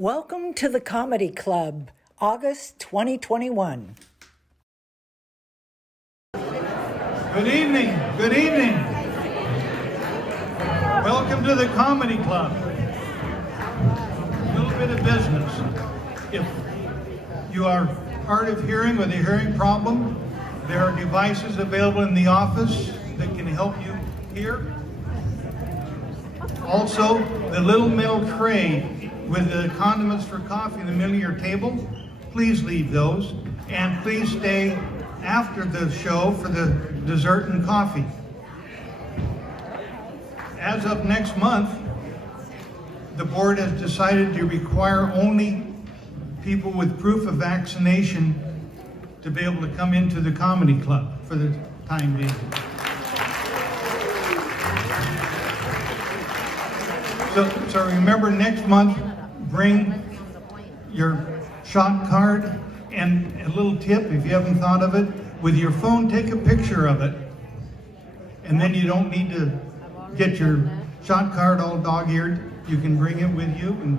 Welcome to the Komedy Klub, August 2021. Good evening, good evening. Welcome to the Komedy Klub. A little bit of business. If you are hard of hearing with a hearing problem, there are devices available in the office that can help you hear. Also, the little metal tray with the condiments for coffee in the middle of your table, please leave those. And please stay after the show for the dessert and coffee. As of next month, the board has decided to require only people with proof of vaccination to be able to come into the Komedy Klub for the time being. So remember, next month, bring your shot card and a little tip, if you haven't thought of it. With your phone, take a picture of it, and then you don't need to get your shot card all dog-eared. You can bring it with you and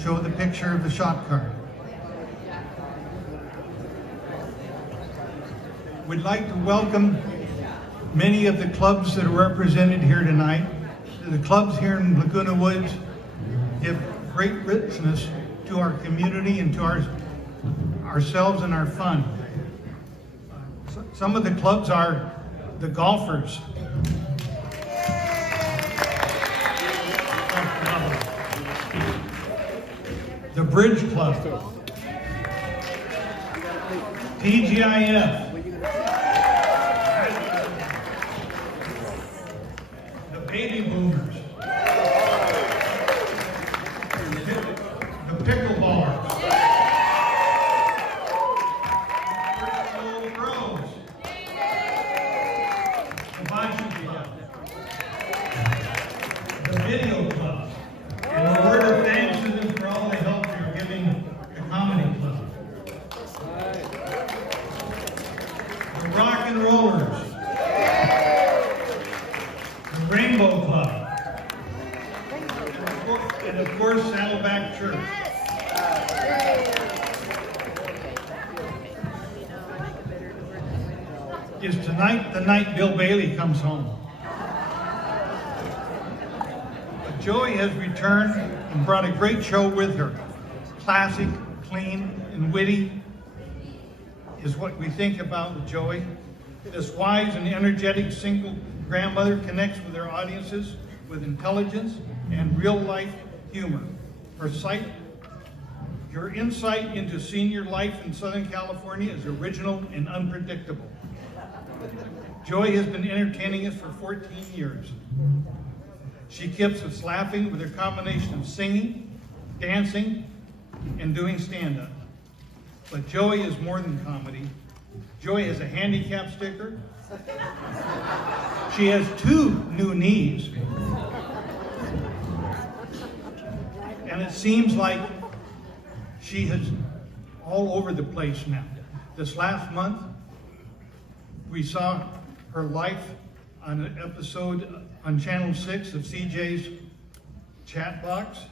show the picture of the shot card. We'd like to welcome many of the clubs that are represented here tonight. The clubs here in Laguna Woods give great richness to our community and to ourselves and our fun. Some of the clubs are the golfers, the Bridge Club, TGIF, the Baby Boomers, the Pickleballers, the Bros, the Bocce Club, the Video Club, and a word of thanks to them for all the help you're giving the Komedy Klub. The Rock and Rollers, the Rainbow Club, and of course Saddleback Church. Is tonight the night Bill Bailey comes home? But Joey has returned and brought a great show with her. Classic, clean, and witty is what we think about with Joey. This wise and energetic single grandmother connects with her audiences with intelligence and real-life humor. Her insight into senior life in Southern California is original and unpredictable. Joy has been entertaining us for 14 years. She keeps us laughing with her combination of singing, dancing, and doing stand-up. But Joey is more than comedy. Joey has a handicap sticker. She has 2 new knees. And it seems like she is all over the place now. This last month, we saw her life on an episode on Channel 6 of CJ's Chat Box.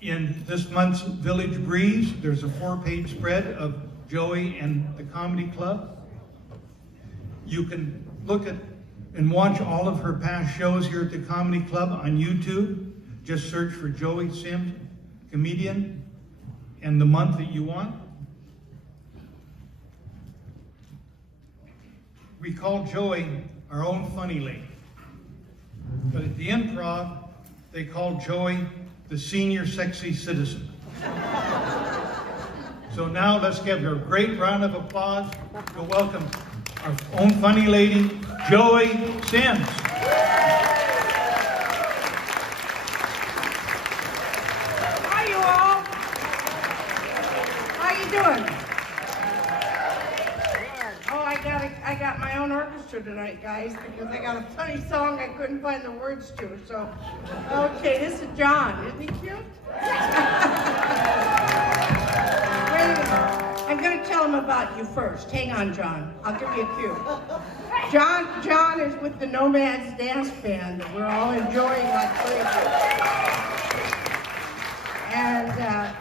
In this month's Village Breeze, there's a 4-page spread of Joey and the Komedy Klub. You can look at and watch all of her past shows here at the Komedy Klub on YouTube. Just search for Joey Sims, comedian, and the month that you want. We call Joey our own funny lady. But at the Improv, they call Joey the senior sexy citizen. So now let's give her a great round of applause to welcome our own funny lady, Joey Sims. Hi, you all. How you doing? Oh, I got my own orchestra tonight, guys, because I got a funny song I couldn't find the words to. So, okay, this is John. Isn't he cute? Wait a minute. I'm going to tell him about you first. Hang on, John. I'll give you a cue. John is with the Nomads Dance Band that we're all enjoying like crazy. And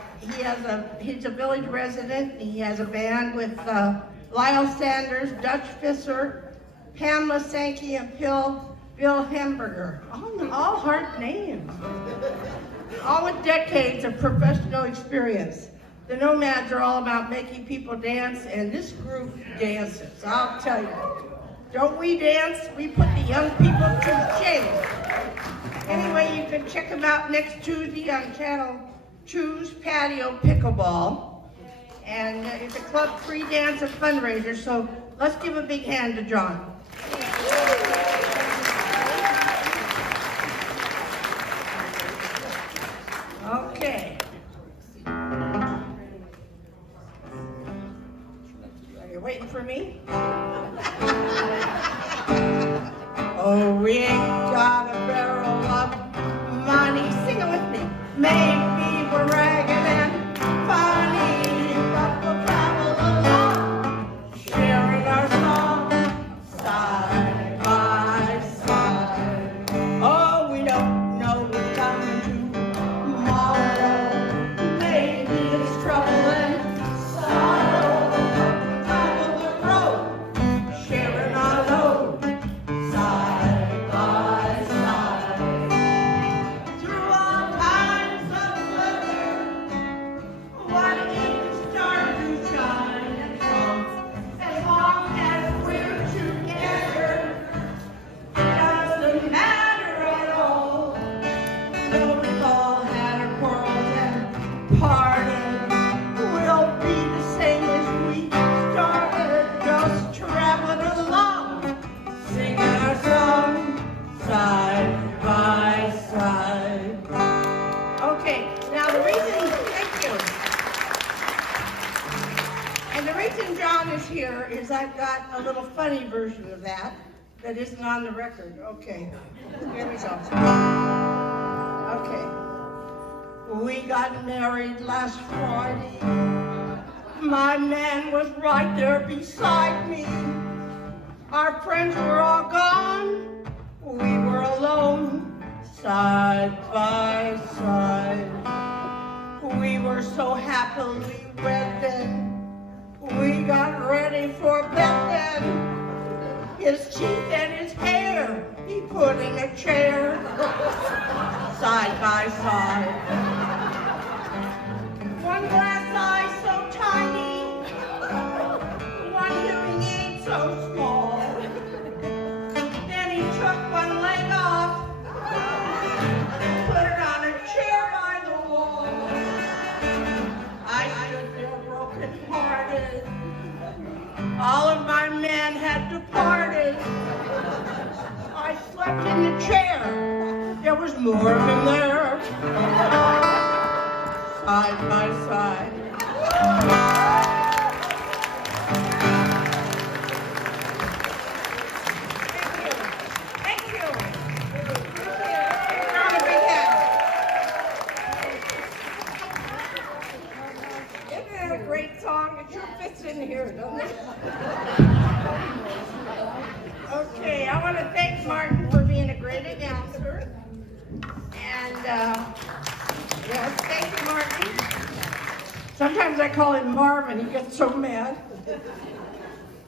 he's a village resident. He has a band with Lyle Sanders, Dutch Fisser, Pamela Sankey, and Bill Hamburger. All hard names. All with decades of professional experience. The Nomads are all about making people dance, and this group dances, I'll tell you. Don't we dance? We put the young people to shame. Anyway, you can check them out next Tuesday on Channel 2's Patio Pickleball. And it's a club free dance and fundraiser, so let's give a big hand to John. Okay. Are you waiting for me? Oh, we ain't got a barrel of money. Sing it with me. Maybe we're ragged and funny, but we'll travel along, sharing our song, side by side. Oh, we don't know what's coming tomorrow. Maybe it's trouble and sorrow, but we travel the road, sharing our load, side by side. Through all kinds of weather, what each star to shine and from, as long as we're together, it doesn't matter at all. Though we've all had our quarrels and parted, we'll be the same as we started, just traveling along, singing our song, side by side. Okay, now thank you. And the reason John is here is I've got a little funny version of that isn't on the record. Okay, here we go. Okay. We got married last Friday. My man was right there beside me. Our friends were all gone. We were alone, side by side. We were so happily wed then. We got ready for bed then. His teeth and his hair, he put in a chair, side by side. One glass eye so tiny, one hearing aid so small. Then he took one leg off, put it on a chair by the wall. I stood there broken-hearted. All of my men had departed. I slept in the chair. There was more of him there. Side by side. Thank you. Give John a big hand. Isn't that a great song? It sure fits in here, doesn't it? Okay, I want to thank Martin for being a great announcer. And, yes, thank you, Martin. Sometimes I call him Marvin, he gets so mad.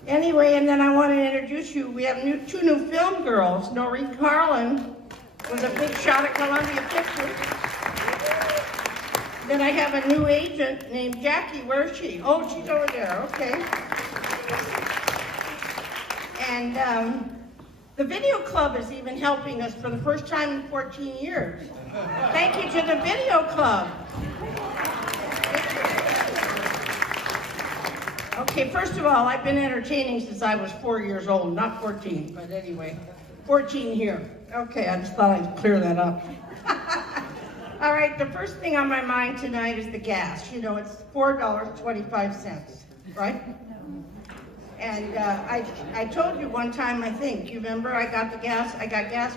Anyway, and then I want to introduce you. We have two new film girls. Noreen Carlin was a big shot at Columbia Pictures. Then I have a new agent named Jackie. Where is she? Oh, she's over there. Okay. And the Video Club is even helping us for the first time in 14 years. Thank you to the Video Club. Okay, first of all, I've been entertaining since I was 4 years old, not 14, but anyway, 14 here. Okay, I just thought I'd clear that up. All right, the first thing on my mind tonight is the gas. You know, it's $4.25, right? And I told you one time, I think, you remember I got gas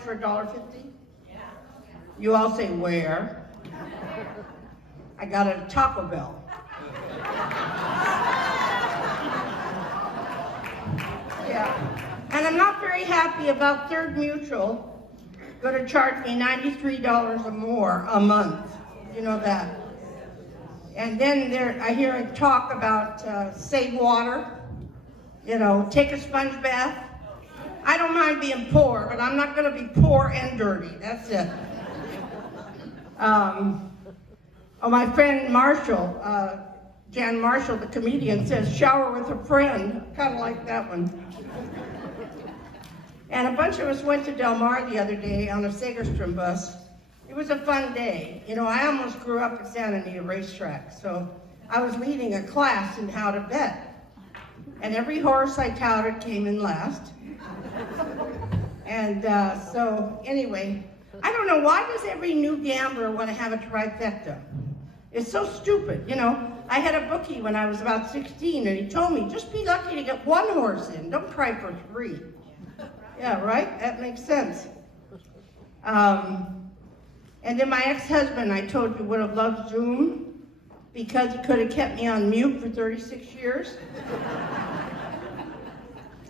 for $1.50? Yeah. You all say, where? I got it at Taco Bell. Yeah. And I'm not very happy about Third Mutual going to charge me $93 or more a month. You know that. And then I hear him talk about save water, take a sponge bath. I don't mind being poor, but I'm not gonna be poor and dirty, that's it. My friend Marshall, Jan Marshall, the comedian, says, shower with a friend. Kind of like that one. And a bunch of us went to Del Mar the other day on a Segerstrom bus. It was a fun day. I almost grew up at Santa Anita Racetrack, so I was leading a class in how to bet. And every horse I touted came in last. And so anyway, I don't know, why does every new gambler want to have a trifecta? It's so stupid, I had a bookie when I was about 16, and he told me, just be lucky to get one horse in, don't try for 3. Yeah, right? That makes sense. And then my ex-husband, I told you, would have loved Zoom because he could have kept me on mute for 36 years.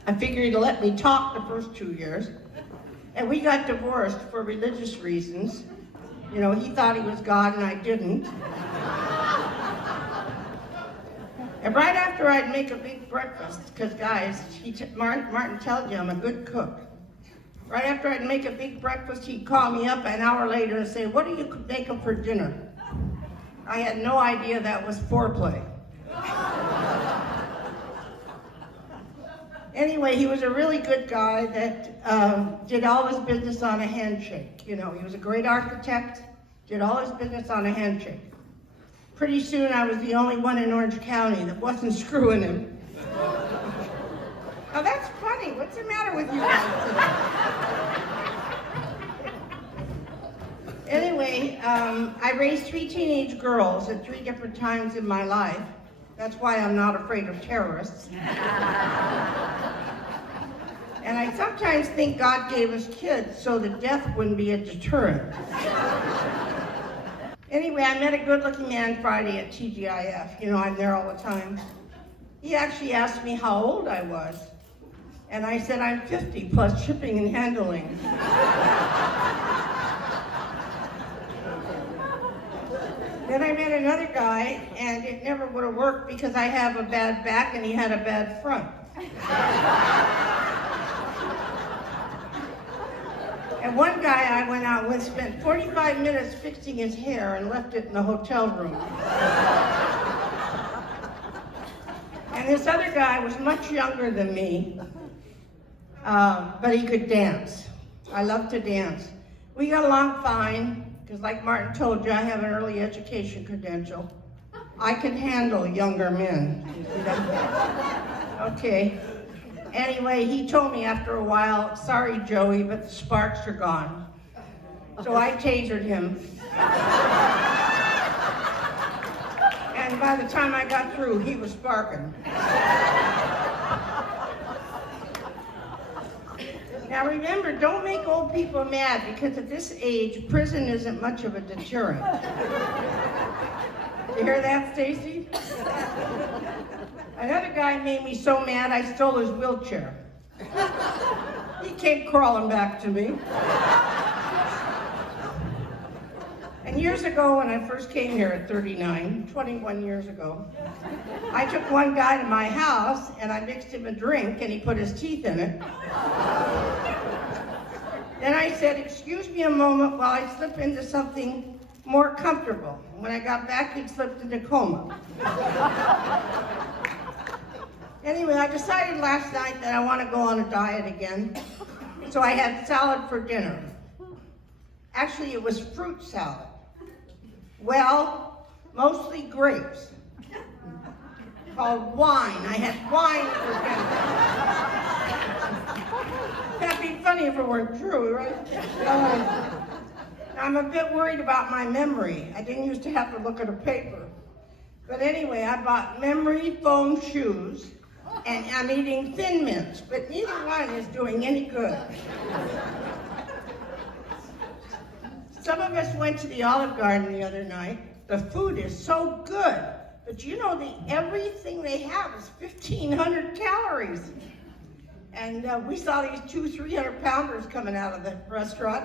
I figured he'd let me talk the first 2 years. And we got divorced for religious reasons. He thought he was God and I didn't. And right after I'd make a big breakfast, because guys, Martin tells you I'm a good cook. Right after I'd make a big breakfast, he'd call me up an hour later and say, what are you making for dinner? I had no idea that was foreplay. Anyway, he was a really good guy that did all his business on a handshake. He was a great architect, did all his business on a handshake. Pretty soon I was the only one in Orange County that wasn't screwing him. Now that's funny. What's the matter with you guys today? Anyway, I raised 3 teenage girls at 3 different times in my life. That's why I'm not afraid of terrorists. And I sometimes think God gave us kids so that death wouldn't be a deterrent. Anyway, I met a good-looking man Friday at TGIF. I'm there all the time. He actually asked me how old I was. And I said, I'm 50 plus shipping and handling. Then I met another guy, and it never would have worked because I have a bad back and he had a bad front. And one guy I went out with spent 45 minutes fixing his hair and left it in the hotel room. And this other guy was much younger than me, but he could dance. I love to dance. We got along fine, because like Martin told you, I have an early education credential. I can handle younger men. Okay. Anyway, he told me after a while, sorry Joey, but the sparks are gone. So I tasered him. And by the time I got through, he was sparking. Now remember, don't make old people mad, because at this age, prison isn't much of a deterrent. You hear that, Stacy? Another guy made me so mad I stole his wheelchair. He came crawling back to me. And years ago, when I first came here at 39, 21 years ago, I took one guy to my house and I mixed him a drink and he put his teeth in it. Then I said, excuse me a moment while I slip into something more comfortable. When I got back, he'd slipped into coma. Anyway, I decided last night that I want to go on a diet again. So I had salad for dinner. Actually, it was fruit salad. Well, mostly grapes. Called wine. I had wine for dinner. That'd be funny if it weren't true, right? I'm a bit worried about my memory. I didn't used to have to look at a paper. But anyway, I bought memory foam shoes, and I'm eating Thin Mints, but neither one is doing any good. Some of us went to the Olive Garden the other night. The food is so good, but you know, everything they have is 1,500 calories. And we saw these 200-300-pounders coming out of the restaurant.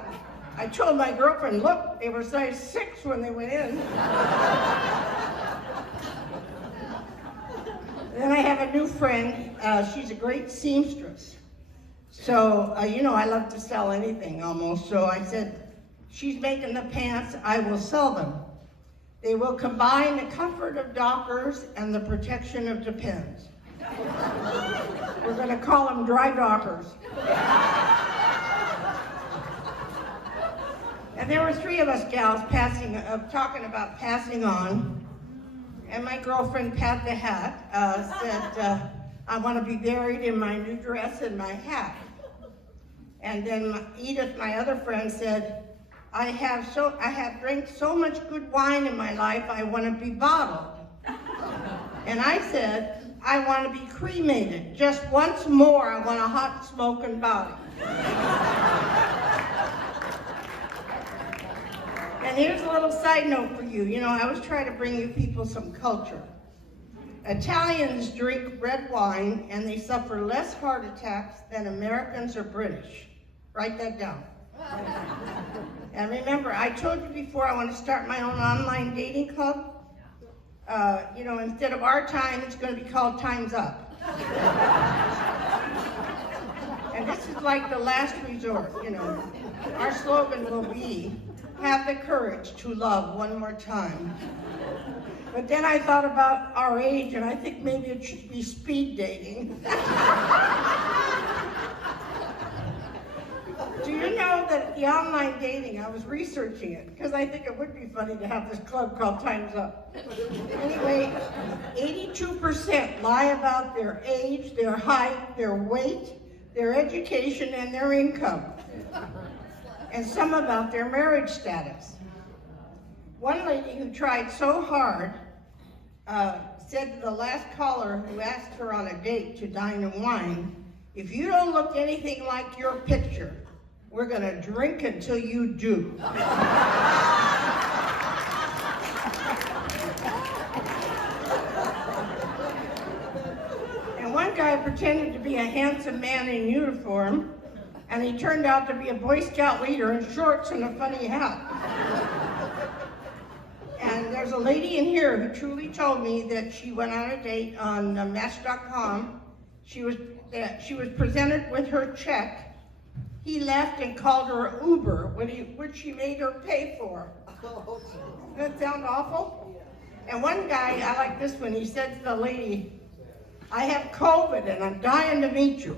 I told my girlfriend, look, they were size 6 when they went in. Then I have a new friend. She's a great seamstress. So, I love to sell anything almost. So I said, she's making the pants, I will sell them. They will combine the comfort of dockers and the protection of depends. We're going to call them dry dockers. And there were 3 of us gals talking about passing on. And my girlfriend, Pat the Hat, said, I want to be buried in my new dress and my hat. And then Edith, my other friend, said, I have drank so much good wine in my life, I want to be bottled. And I said, I want to be cremated. Just once more, I want a hot smoking body. And here's a little side note for you. I was trying to bring you people some culture. Italians drink red wine and they suffer less heart attacks than Americans or British. Write that down. And remember, I told you before I want to start my own online dating club. Instead of our time, it's going to be called Time's Up. And this is like the last resort, Our slogan will be, have the courage to love one more time. But then I thought about our age, and I think maybe it should be speed dating. Do you know that the online dating, I was researching it, because I think it would be funny to have this club called Time's Up. Anyway, 82% lie about their age, their height, their weight, their education, and their income. And some about their marriage status. One lady who tried so hard said to the last caller who asked her on a date to dine and wine, if you don't look anything like your picture, we're gonna drink until you do. And one guy pretended to be a handsome man in uniform, and he turned out to be a Boy Scout leader in shorts and a funny hat. And there's a lady in here who truly told me that she went on a date on Match.com. She was presented with her check. He left and called her an Uber, which she made her pay for. Doesn't that sound awful? And one guy, I like this one, he said to the lady, I have COVID and I'm dying to meet you.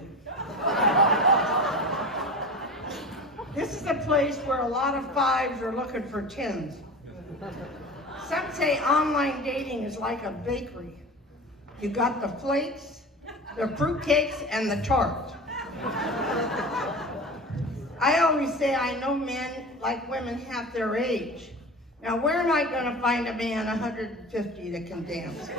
This is a place where a lot of 5s are looking for 10s. Some say online dating is like a bakery. You got the flakes, the fruitcakes, and the tart. I always say I know men like women half their age. Now where am I going to find a man 150 that can dance?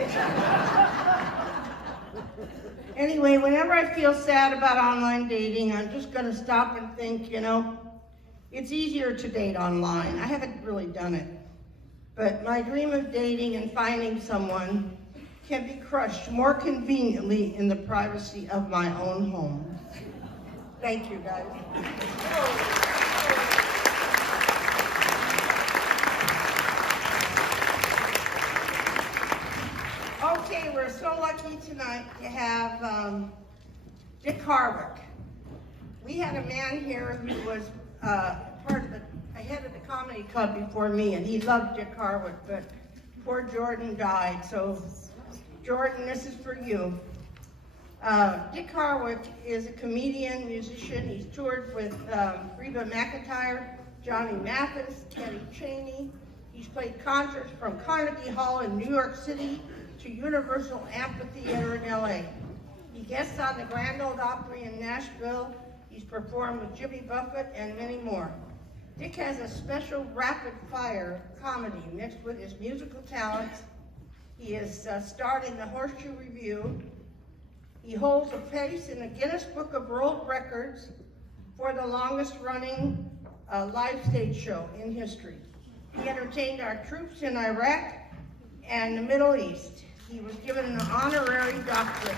Anyway, whenever I feel sad about online dating, I'm just going to stop and think, it's easier to date online. I haven't really done it. But my dream of dating and finding someone can be crushed more conveniently in the privacy of my own home. Thank you, guys. Okay, we're so lucky tonight to have Dick Harwick. We had a man here who was head of the comedy club before me, and he loved Dick Harwick, but poor Jordan died. So, Jordan, this is for you. Dick Harwick is a comedian, musician. He's toured with Reba McEntire, Johnny Mathis, Kenny Chaney. He's played concerts from Carnegie Hall in New York City to Universal Amphitheater in LA. He guests on the Grand Ole Opry in Nashville. He's performed with Jimmy Buffett and many more. Dick has a special rapid-fire comedy mixed with his musical talents. He is starred in the Horseshoe Review. He holds a place in the Guinness Book of World Records for the longest-running live stage show in history. He entertained our troops in Iraq and the Middle East. He was given an honorary doctorate.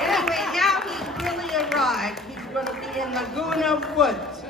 Anyway, now he's really arrived. He's going to be in Laguna Woods.